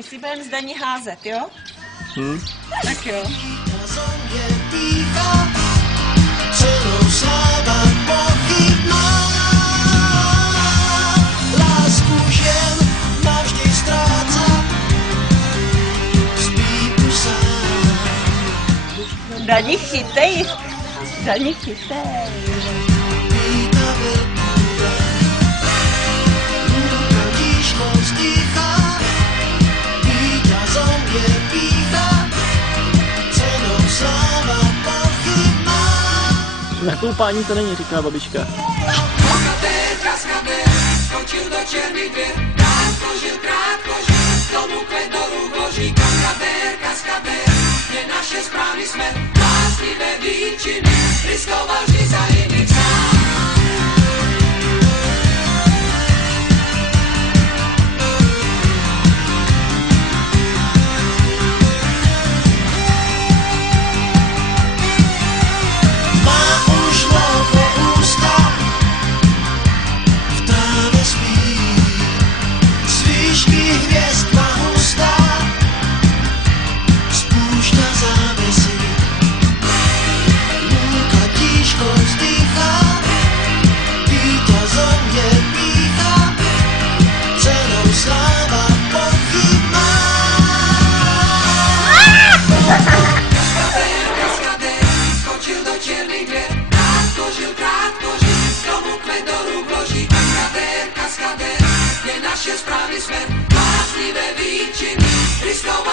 My si budeme zdaní házet, jo? Tak jo. Dani, chytej. Dani, chytej. Na koupání to není, říká babička. Skočil do černých dvěr, krátko žil, tomu kvedoru vloží kaskadér, je naše správný smer, bláznivé výčiny, riskoval vždy za jiných sám. Kaskadér, je naše správný smer, bláznivé výčiny, riskoval